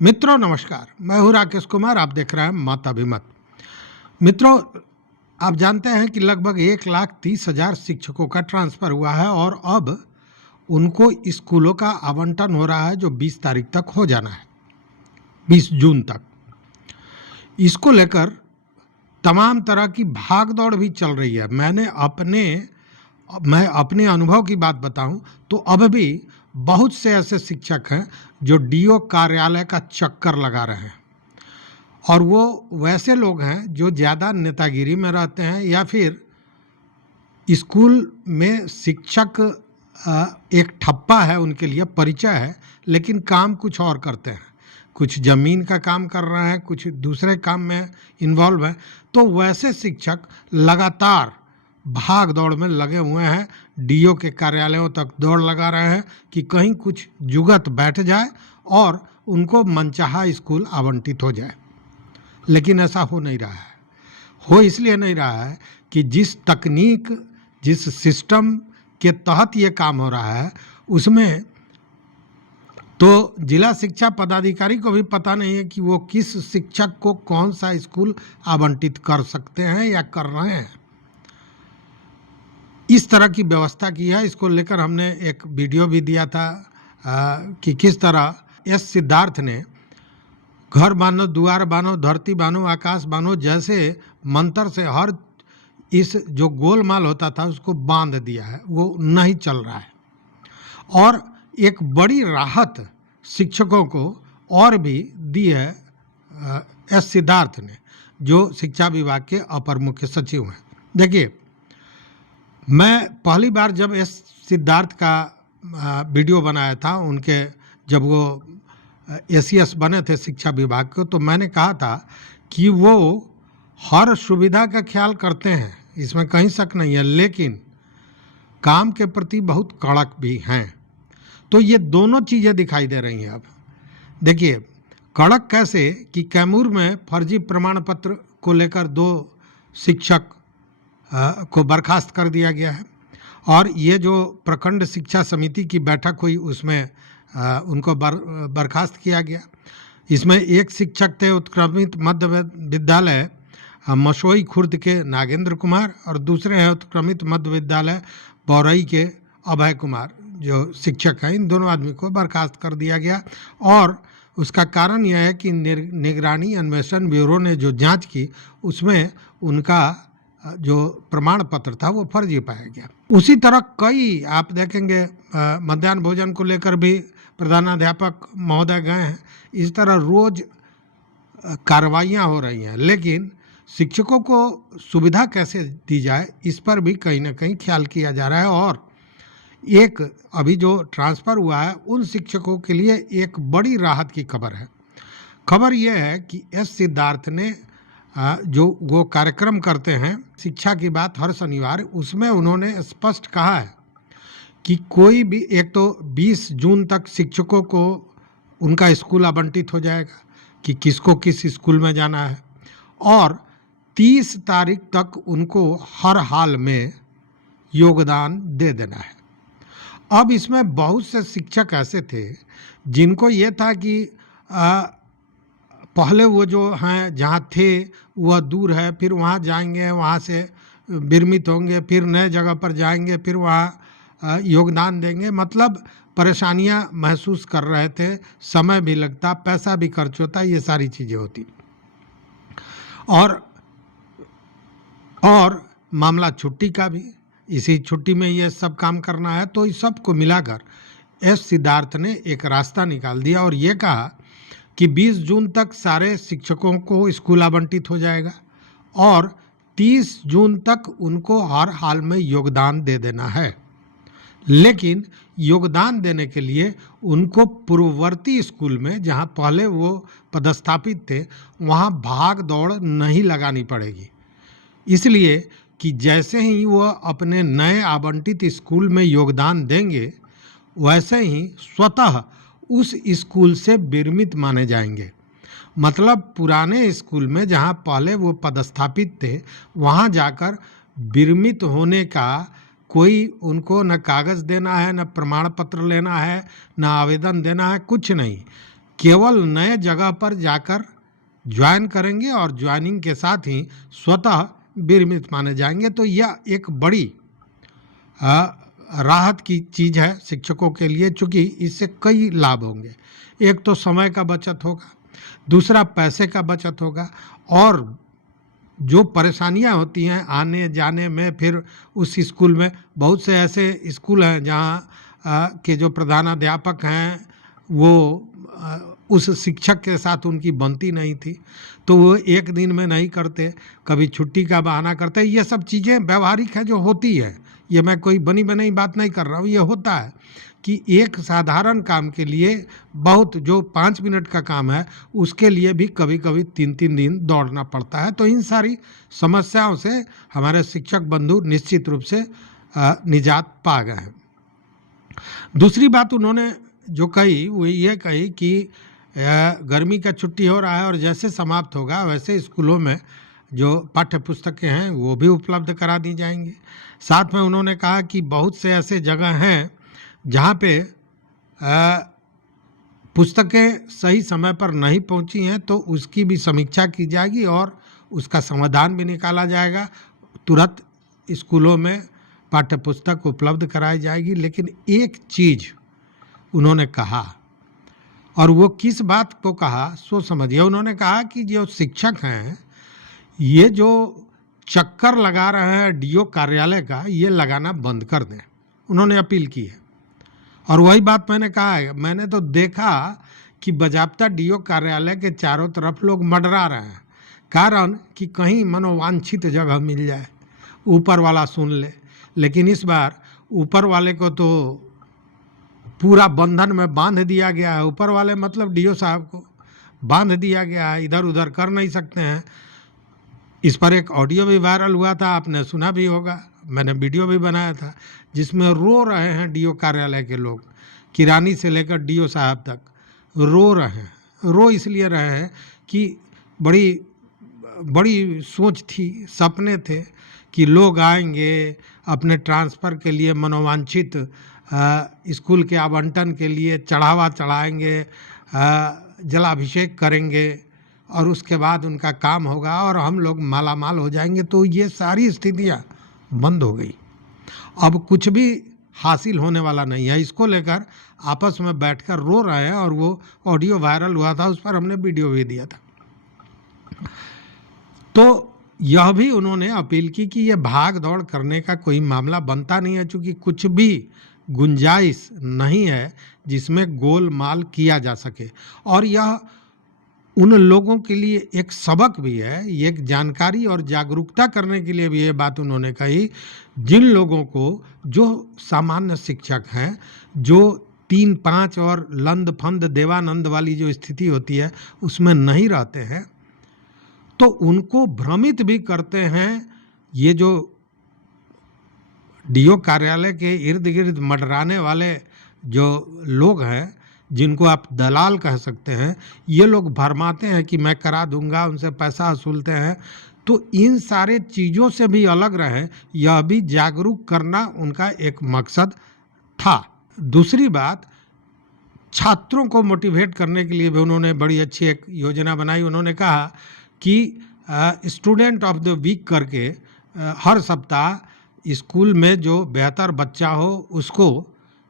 मित्रों नमस्कार, मैं हूं राकेश कुमार। आप देख रहे हैं मत अभिमत। मित्रों, आप जानते हैं कि लगभग 1,30,000 शिक्षकों का ट्रांसफर हुआ है और अब उनको स्कूलों का आवंटन हो रहा है जो 20 तारीख तक हो जाना है, 20 जून तक। इसको लेकर तमाम तरह की भागदौड़ भी चल रही है। मैं अपने अनुभव की बात बताऊं तो अब भी बहुत से ऐसे शिक्षक हैं जो डीओ कार्यालय का चक्कर लगा रहे हैं, और वो वैसे लोग हैं जो ज़्यादा नेतागिरी में रहते हैं या फिर स्कूल में शिक्षक एक ठप्पा है, उनके लिए परिचय है, लेकिन काम कुछ और करते हैं। कुछ ज़मीन का काम कर रहे हैं, कुछ दूसरे काम में इन्वॉल्व हैं। तो वैसे शिक्षक लगातार भाग दौड़ में लगे हुए हैं, डीओ के कार्यालयों तक दौड़ लगा रहे हैं कि कहीं कुछ जुगत बैठ जाए और उनको मनचाहा स्कूल आवंटित हो जाए। लेकिन ऐसा हो नहीं रहा है। हो इसलिए नहीं रहा है कि जिस तकनीक, जिस सिस्टम के तहत ये काम हो रहा है उसमें तो जिला शिक्षा पदाधिकारी को भी पता नहीं है कि वो किस शिक्षक को कौन सा स्कूल आवंटित कर सकते हैं या कर रहे हैं। इस तरह की व्यवस्था की है। इसको लेकर हमने एक वीडियो भी दिया था कि किस तरह एस सिद्धार्थ ने घर बानो, द्वार बानो, धरती बानो, आकाश बानो जैसे मंत्र से हर इस जो गोलमाल होता था उसको बांध दिया है। वो नहीं चल रहा है। और एक बड़ी राहत शिक्षकों को और भी दी है एस सिद्धार्थ ने, जो शिक्षा विभाग के अपर मुख्य सचिव हैं। देखिए, मैं पहली बार जब एस सिद्धार्थ का वीडियो बनाया था, उनके जब वो एसीएस बने थे शिक्षा विभाग के, तो मैंने कहा था कि वो हर सुविधा का ख्याल करते हैं, इसमें कहीं शक नहीं है, लेकिन काम के प्रति बहुत कड़क भी हैं। तो ये दोनों चीज़ें दिखाई दे रही हैं। अब देखिए, कड़क कैसे कि कैमूर में फर्जी प्रमाण पत्र को लेकर 2 शिक्षक को बर्खास्त कर दिया गया है, और ये जो प्रखंड शिक्षा समिति की बैठक हुई उसमें उनको बर्खास्त किया गया। इसमें एक शिक्षक थे उत्क्रमित मध्य विद्यालय मसोई खुर्द के नागेंद्र कुमार, और दूसरे हैं उत्क्रमित मध्य विद्यालय बौरई के अभय कुमार, जो शिक्षक हैं। इन दोनों आदमी को बर्खास्त कर दिया गया, और उसका कारण यह है कि निगरानी अन्वेषण ब्यूरो ने जो जांच की उसमें उनका जो प्रमाण पत्र था वो फर्जी पाया गया। उसी तरह कई आप देखेंगे मध्याह्न भोजन को लेकर भी प्रधानाध्यापक महोदय गए हैं। इस तरह रोज कार्रवाइयाँ हो रही हैं, लेकिन शिक्षकों को सुविधा कैसे दी जाए इस पर भी कहीं ना कहीं ख्याल किया जा रहा है। और एक अभी जो ट्रांसफ़र हुआ है उन शिक्षकों के लिए एक बड़ी राहत की खबर है। खबर यह है कि एस सिद्धार्थ ने जो वो कार्यक्रम करते हैं शिक्षा की बात हर शनिवार, उसमें उन्होंने स्पष्ट कहा है कि कोई भी, एक तो 20 जून तक शिक्षकों को उनका स्कूल आवंटित हो जाएगा कि किसको किस स्कूल में जाना है, और 30 तारीख तक उनको हर हाल में योगदान दे देना है। अब इसमें बहुत से शिक्षक ऐसे थे जिनको ये था कि पहले वो जो हैं जहाँ थे वह दूर है, फिर वहाँ जाएंगे, वहाँ से विरमित होंगे, फिर नए जगह पर जाएंगे, फिर वहाँ योगदान देंगे, मतलब परेशानियाँ महसूस कर रहे थे। समय भी लगता, पैसा भी खर्च होता, ये सारी चीज़ें होती। और मामला छुट्टी का भी, इसी छुट्टी में ये सब काम करना है। तो इस सब को मिलाकर एस सिद्धार्थ ने एक रास्ता निकाल दिया और ये कहा कि 20 जून तक सारे शिक्षकों को स्कूल आवंटित हो जाएगा और 30 जून तक उनको हर हाल में योगदान दे देना है। लेकिन योगदान देने के लिए उनको पूर्ववर्ती स्कूल में जहां पहले वो पदस्थापित थे वहां भाग दौड़ नहीं लगानी पड़ेगी, इसलिए कि जैसे ही वो अपने नए आवंटित स्कूल में योगदान देंगे वैसे ही स्वतः उस स्कूल से विरमित माने जाएंगे। मतलब पुराने स्कूल में जहां पहले वो पदस्थापित थे वहां जाकर विरमित होने का कोई उनको न कागज़ देना है, न प्रमाण पत्र लेना है, न आवेदन देना है, कुछ नहीं। केवल नए जगह पर जाकर ज्वाइन करेंगे और ज्वाइनिंग के साथ ही स्वतः विरमित माने जाएंगे। तो यह एक बड़ी राहत की चीज़ है शिक्षकों के लिए, चूँकि इससे कई लाभ होंगे। एक तो समय का बचत होगा, दूसरा पैसे का बचत होगा, और जो परेशानियां होती हैं आने जाने में, फिर उस स्कूल में बहुत से ऐसे स्कूल हैं जहाँ के जो प्रधानाध्यापक हैं वो उस शिक्षक के साथ उनकी बनती नहीं थी, तो वो एक दिन में नहीं करते, कभी छुट्टी का बहाना करते। ये सब चीज़ें व्यवहारिक हैं जो होती है, ये मैं कोई बनी बनाई बात नहीं कर रहा हूँ। ये होता है कि एक साधारण काम के लिए बहुत, जो 5 मिनट का काम है उसके लिए भी कभी कभी 3-3 दिन दौड़ना पड़ता है। तो इन सारी समस्याओं से हमारे शिक्षक बंधु निश्चित रूप से निजात पा गए हैं। दूसरी बात उन्होंने जो कही वो ये कही कि गर्मी का छुट्टी हो रहा है और जैसे समाप्त होगा वैसे स्कूलों में जो पाठ्य पुस्तकें हैं वो भी उपलब्ध करा दी जाएंगी। साथ में उन्होंने कहा कि बहुत से ऐसे जगह हैं जहाँ पे पुस्तकें सही समय पर नहीं पहुँची हैं, तो उसकी भी समीक्षा की जाएगी और उसका समाधान भी निकाला जाएगा। तुरंत स्कूलों में पाठ्य पुस्तक उपलब्ध कराई जाएगी। लेकिन एक चीज़ उन्होंने कहा, और वो किस बात को कहा सो समझिए। उन्होंने कहा कि जो शिक्षक हैं ये जो चक्कर लगा रहे हैं डीओ कार्यालय का, ये लगाना बंद कर दें, उन्होंने अपील की है। और वही बात मैंने कहा है, मैंने तो देखा कि बजाबता डीओ कार्यालय के चारों तरफ लोग मंडरा रहे हैं, कारण कि कहीं मनोवांछित जगह मिल जाए, ऊपर वाला सुन ले। लेकिन इस बार ऊपर वाले को तो पूरा बंधन में बांध दिया गया है। ऊपर वाले मतलब डीओ साहब को बांध दिया गया है, इधर उधर कर नहीं सकते हैं। इस पर एक ऑडियो भी वायरल हुआ था, आपने सुना भी होगा, मैंने वीडियो भी बनाया था, जिसमें रो रहे हैं डीओ कार्यालय के लोग, किरानी से लेकर डीओ साहब तक रो रहे हैं। रो इसलिए रहे हैं कि बड़ी बड़ी सोच थी, सपने थे कि लोग आएंगे अपने ट्रांसफ़र के लिए, मनोवांछित स्कूल के आवंटन के लिए चढ़ावा चढ़ाएंगे, जलाभिषेक करेंगे और उसके बाद उनका काम होगा और हम लोग मालामाल हो जाएंगे। तो ये सारी स्थितियाँ बंद हो गई, अब कुछ भी हासिल होने वाला नहीं है। इसको लेकर आपस में बैठकर रो रहे हैं और वो ऑडियो वायरल हुआ था, उस पर हमने वीडियो भी दिया था। तो यह भी उन्होंने अपील की कि ये भाग दौड़ करने का कोई मामला बनता नहीं है, चूँकि कुछ भी गुंजाइश नहीं है जिसमें गोलमाल किया जा सके। और यह उन लोगों के लिए एक सबक भी है, ये एक जानकारी और जागरूकता करने के लिए भी ये बात उन्होंने कही, जिन लोगों को जो सामान्य शिक्षक हैं, जो 3-5 और लंद फंद देवानंद वाली जो स्थिति होती है उसमें नहीं रहते हैं, तो उनको भ्रमित भी करते हैं ये जो डीओ कार्यालय के इर्द गिर्द मंडराने वाले जो लोग हैं, जिनको आप दलाल कह सकते हैं। ये लोग भरमाते हैं कि मैं करा दूंगा, उनसे पैसा वसूलते हैं। तो इन सारे चीज़ों से भी अलग रहें, यह भी जागरूक करना उनका एक मकसद था। दूसरी बात, छात्रों को मोटिवेट करने के लिए भी उन्होंने बड़ी अच्छी एक योजना बनाई। उन्होंने कहा कि स्टूडेंट ऑफ द वीक करके हर सप्ताह स्कूल में जो बेहतर बच्चा हो उसको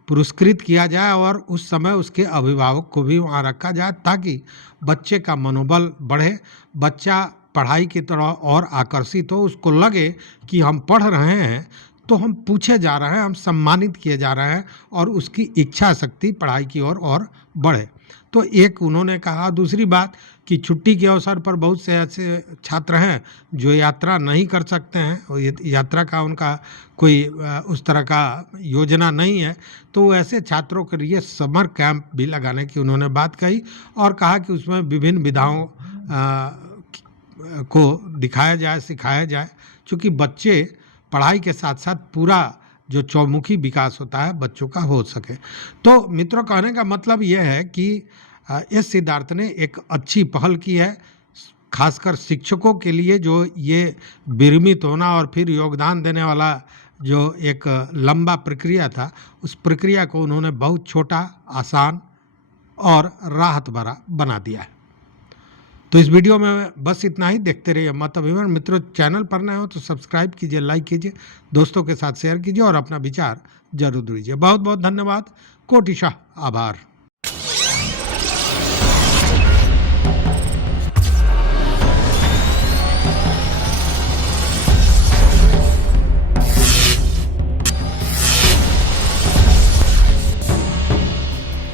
पुरस्कृत किया जाए और उस समय उसके अभिभावक को भी वहाँ रखा जाए, ताकि बच्चे का मनोबल बढ़े, बच्चा पढ़ाई की तरफ और आकर्षित हो, उसको लगे कि हम पढ़ रहे हैं तो हम पूछे जा रहे हैं, हम सम्मानित किए जा रहे हैं, और उसकी इच्छा शक्ति पढ़ाई की ओर और बढ़े। तो एक उन्होंने कहा। दूसरी बात कि छुट्टी के अवसर पर बहुत से ऐसे छात्र हैं जो यात्रा नहीं कर सकते हैं, और यात्रा का उनका कोई उस तरह का योजना नहीं है, तो ऐसे छात्रों के लिए समर कैंप भी लगाने की उन्होंने बात कही और कहा कि उसमें विभिन्न विधाओं को दिखाया जाए, सिखाया जाए, क्योंकि बच्चे पढ़ाई के साथ साथ पूरा जो चौमुखी विकास होता है बच्चों का हो सके। तो मित्रों, कहने का मतलब यह है कि एस सिद्धार्थ ने एक अच्छी पहल की है, खासकर शिक्षकों के लिए, जो ये विरमित होना और फिर योगदान देने वाला जो एक लंबा प्रक्रिया था, उस प्रक्रिया को उन्होंने बहुत छोटा, आसान और राहत भरा बना दिया है। तो इस वीडियो में बस इतना ही। देखते रहिए मत अभिमान। मित्रों, चैनल पर नए हो तो सब्सक्राइब कीजिए, लाइक कीजिए, दोस्तों के साथ शेयर कीजिए और अपना विचार जरूर दीजिए। बहुत बहुत धन्यवाद। कोटिशाह आभार।